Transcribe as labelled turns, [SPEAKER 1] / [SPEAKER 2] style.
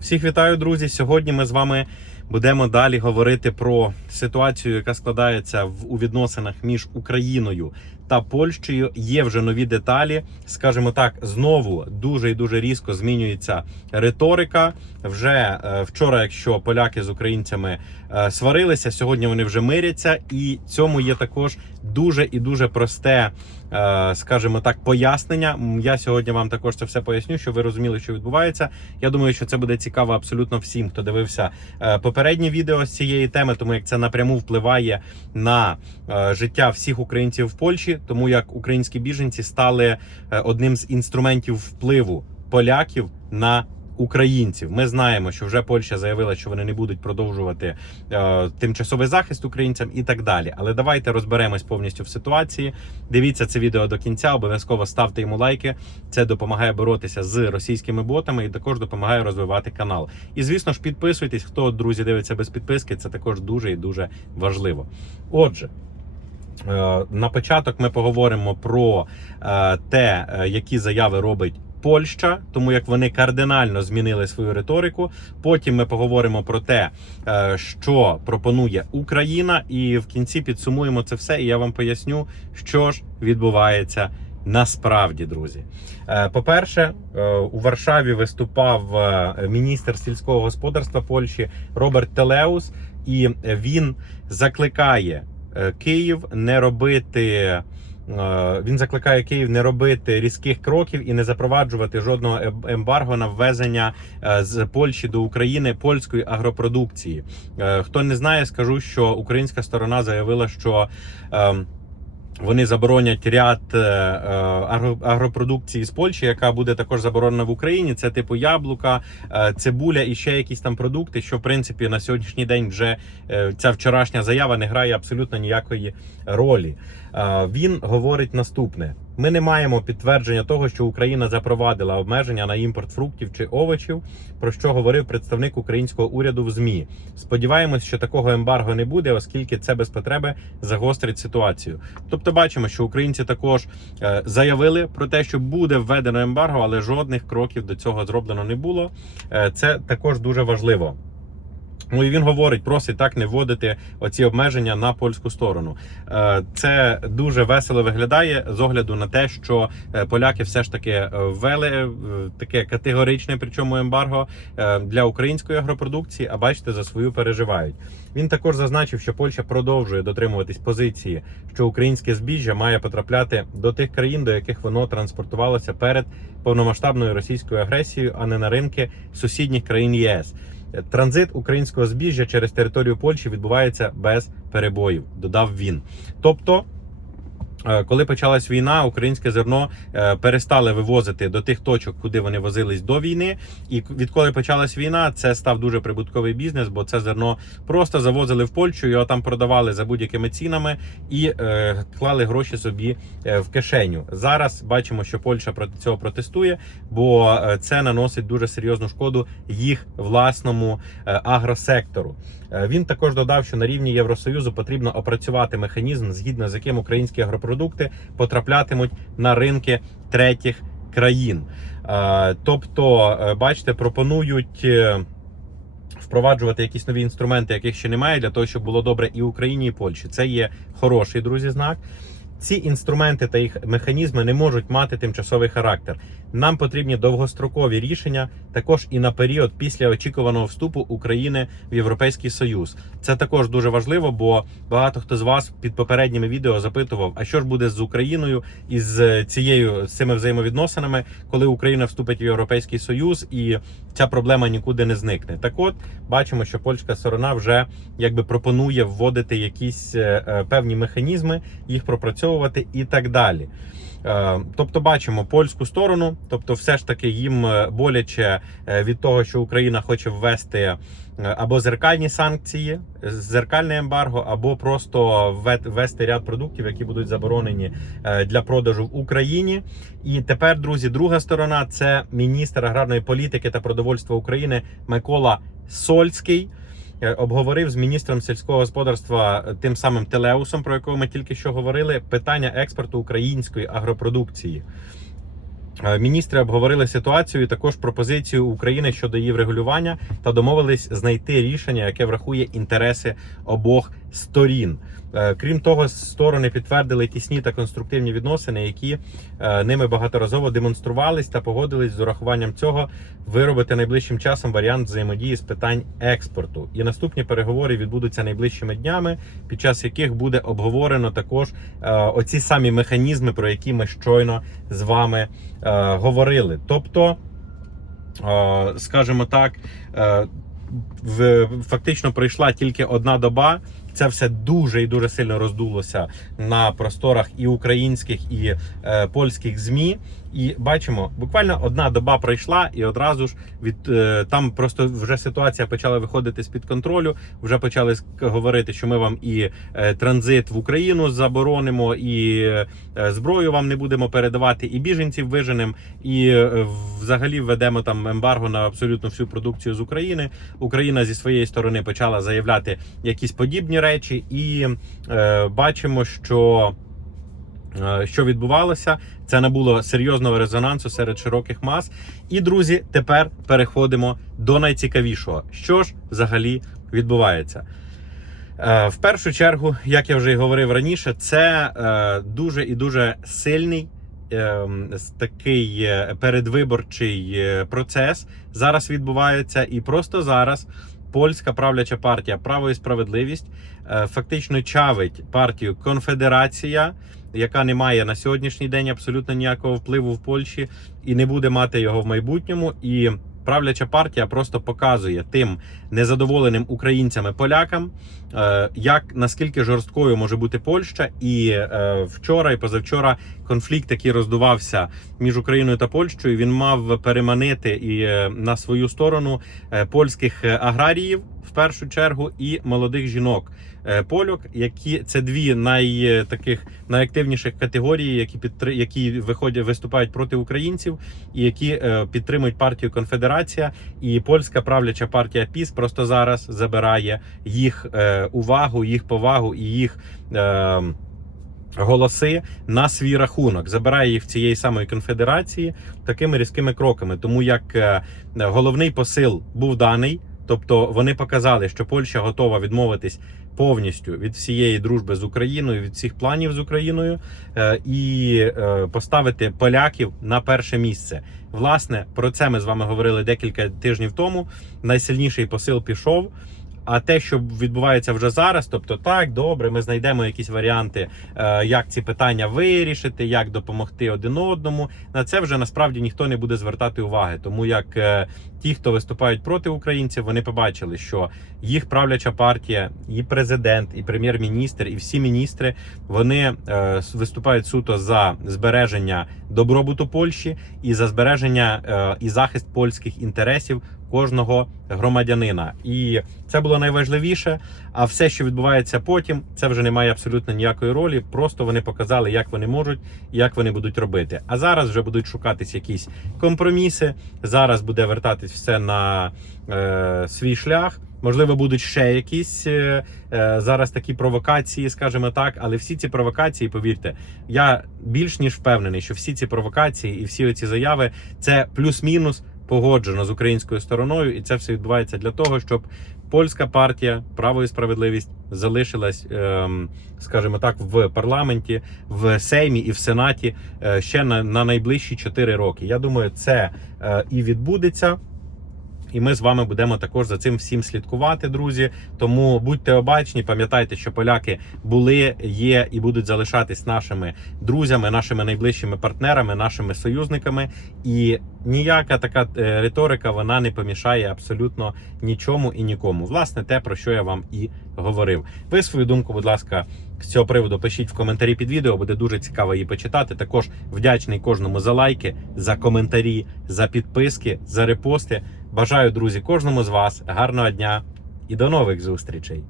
[SPEAKER 1] Всіх вітаю, друзі. Сьогодні ми з вами будемо далі говорити про ситуацію, яка складається в у відносинах між Україною та Польщею. Є вже нові деталі. Скажімо так, знову дуже і дуже різко змінюється риторика. Вже е, вчора, якщо поляки з українцями е, сварилися, сьогодні вони вже миряться, і цьому є також дуже і дуже просте, е, скажімо так, пояснення. Я сьогодні вам також це все поясню, щоб ви розуміли, що відбувається. Я думаю, що це буде цікаво абсолютно всім, хто дивився е, попередні відео з цієї теми, тому як це напряму впливає на е, життя всіх українців в Польщі, тому як українські біженці стали е, одним з інструментів впливу поляків на. Українців, ми знаємо, що вже Польща заявила, що вони не будуть продовжувати е, тимчасовий захист українцям і так далі. Але давайте розберемось повністю в ситуації. Дивіться це відео до кінця, обов'язково ставте йому лайки. Це допомагає боротися з російськими ботами і також допомагає розвивати канал. І звісно ж, підписуйтесь. Хто друзі дивиться без підписки, це також дуже і дуже важливо. Отже. е, На початок ми поговоримо про е, те, е, які заяви робить Польща, тому як вони кардинально змінили свою риторику. Потім ми поговоримо про те, е, що пропонує Україна, і в кінці підсумуємо це все. І я вам поясню, що ж відбувається насправді, друзі. Е, По-перше, е, у Варшаві виступав міністр сільського господарства Польщі Роберт Телеус, і він закликає Київ не робити. Е, Він закликає Київ не робити різких кроків і не запроваджувати жодного ем- ембарго на ввезення е, з Польщі до України польської агропродукції. Е, Хто не знає, скажу, що українська сторона заявила, що ем, вони заборонять ряд е, е, агро- агропродукції з Польщі, яка буде також заборонена в Україні. Це типу яблука, е, цибуля і ще якісь там продукти. Що в принципі на сьогоднішній день вже ця вчорашня заява не грає абсолютно ніякої ролі. Він говорить наступне: ми не маємо підтвердження того, що Україна запровадила обмеження на імпорт фруктів чи овочів, про що говорив представник українського уряду в ЗМІ. Сподіваємось, що такого ембарго не буде, оскільки це без потреби загострить ситуацію. Тобто, бачимо, що українці також е, заявили про те, що буде введено ембарго, але жодних кроків до цього зроблено не було. Е, Це також дуже важливо. Ну і він говорить, просить так не вводити оці обмеження на польську сторону. Е, Це дуже весело виглядає з огляду на те, що е, поляки все ж таки е, ввели таке категоричне, причому ембарго для української агропродукції. А бачите, за свою переживають. Він також зазначив, що Польща продовжує дотримуватись позиції, що українське збіжжя має потрапляти до тих країн, до яких воно транспортувалося перед повномасштабною російською агресією, а не на ринки сусідніх країн ЄС. Транзит українського збіжжя через територію Польщі відбувається без перебоїв, додав він. Тобто. Е, Коли почалась війна, українське зерно е, перестали вивозити до тих точок, куди вони возились до війни. І відколи почалась війна, це став дуже прибутковий бізнес, бо це зерно просто завозили в Польщу, його там продавали за будь-якими цінами і е, клали гроші собі е, в кишеню. Зараз бачимо, що Польща проти цього протестує, бо це наносить дуже серйозну шкоду їх власному агросектору. Е, Він також додав, що на рівні Євросоюзу потрібно опрацювати механізм, згідно з яким українські агропродукти потраплятимуть на ринки третіх країн. Е, Тобто, е, бачите, пропонують. Впроваджувати якісь нові інструменти, яких ще немає, для того, щоб було добре і Україні, і Польщі. Це є хороший друзі знак. Ці інструменти та їх механізми не можуть мати тимчасовий характер. Нам потрібні довгострокові рішення, також і на період після очікуваного вступу України в Європейський Союз. Це також дуже важливо, бо багато хто з вас під попередніми відео запитував, а що ж буде з Україною і з цією з цими взаємовідносинами, коли Україна вступить в Європейський Союз, і ця проблема нікуди не зникне. Так, от бачимо, що польська сторона вже якби пропонує вводити якісь е, е, певні механізми, їх пропрацьовувати і так далі. Е, Тобто бачимо польську сторону, тобто, все ж таки їм е, боляче е, від того, що Україна хоче ввести або зеркальні санкції, зеркальне ембарго, або просто ввести ряд продуктів, які будуть заборонені для продажу в Україні. І тепер, друзі, друга сторона це міністр аграрної політики та продовольства України Микола Сольський. Е, Обговорив з міністром сільського господарства е, тим самим Телеусом, про якого ми тільки що говорили, питання експорту української агропродукції. Е, Міністри обговорили ситуацію, і також пропозицію України щодо її врегулювання та домовились знайти рішення, яке врахує інтереси обох сторін. Е, Крім того, сторони підтвердили тісні та конструктивні відносини, які е, ними багаторазово демонструвались та погодились з урахуванням цього виробити найближчим часом варіант взаємодії з питань експорту. І наступні переговори відбудуться найближчими днями, під час яких буде обговорено також е, оці самі механізми, про які ми щойно з вами говорили. Тобто, скажімо так, в, фактично пройшла тільки одна доба. Це все дуже і дуже сильно роздулося на просторах і українських, і е, польських змі. І бачимо, буквально одна доба пройшла, і одразу ж від е, там просто вже ситуація почала виходити з під контролю. Вже почали говорити, що ми вам і е, транзит в Україну заборонимо, і е, зброю вам не будемо передавати, і біженців виженемо, і взагалі введемо там ембарго на абсолютно всю продукцію з України. Україна зі своєї сторони почала заявляти якісь подібні речі, і е, бачимо, що. Е, Що відбувалося, це набуло серйозного резонансу серед широких мас. І друзі, тепер переходимо до найцікавішого, що ж взагалі відбувається. Е, В першу чергу, як я вже й говорив раніше, це е, дуже і дуже сильний ем, такий передвиборчий процес зараз відбувається, і просто зараз польська правляча партія Право і справедливість фактично чавить партію Конфедерація, яка не має на сьогоднішній день абсолютно ніякого впливу в Польщі і не буде мати його в майбутньому. І правляча партія просто показує тим незадоволеним українцями полякам, як наскільки жорсткою може бути Польща, і е, вчора і позавчора конфлікт, який роздувався між Україною та Польщею, він мав переманити і е, на свою сторону е, польських е, аграріїв в першу чергу і молодих жінок. е, Польок, які це дві най е, таких найактивніших категорії, які підтри, які виходять, виступають проти українців, і які е, підтримують партію Конфедерація. І польська правляча партія ПІС просто зараз забирає їх е, увагу, їх повагу і їх. Е, Голоси на свій рахунок забирає їх в цієї самої конфедерації такими різкими кроками, тому як е, головний посил був даний, тобто вони показали, що Польща готова відмовитись повністю від всієї дружби з Україною, від всіх планів з Україною е, і е, поставити поляків на перше місце. Власне, про це ми з вами говорили декілька тижнів тому. Найсильніший посил пішов. А те, що відбувається вже зараз, тобто так, добре, ми знайдемо якісь варіанти, е, як ці питання вирішити, як допомогти один одному. На це вже насправді ніхто не буде звертати уваги, тому як е, ті, хто виступають проти українців, вони побачили, що їх правляча партія, і президент, і прем'єр-міністр, і всі міністри вони е, виступають суто за збереження добробуту Польщі і за збереження і захист польських інтересів кожного громадянина. І це було найважливіше. А все, що відбувається потім, це вже не має абсолютно ніякої ролі. Просто вони показали, як вони можуть, і як вони будуть робити. А зараз вже будуть шукатись якісь компроміси. Зараз буде вертатись все на е, свій шлях. Можливо, будуть ще якісь е, е, зараз такі провокації, скажімо так. Але всі ці провокації, повірте, я більш ніж впевнений, що всі ці провокації і всі ці заяви це плюс-мінус погоджено з українською стороною, і це все відбувається для того, щоб польська партія право і справедливість залишилась, ем, скажімо так, в парламенті, в Сеймі і в Сенаті е, ще на, на найближчі 4 роки. Я думаю, це е, і відбудеться. І ми з вами будемо також за цим всім слідкувати, друзі. Тому будьте обачні, пам'ятайте, що поляки були, є і будуть залишатись нашими друзями, нашими найближчими партнерами, нашими союзниками. І ніяка така е, риторика вона не помішає абсолютно нічому і нікому. Власне, те про що я вам і говорив. Ви свою думку, будь ласка, з цього приводу пишіть в коментарі під відео. Буде дуже цікаво її почитати. Також вдячний кожному за лайки, за коментарі, за підписки, за репости. Бажаю, друзі, кожному з вас гарного дня і до нових зустрічей.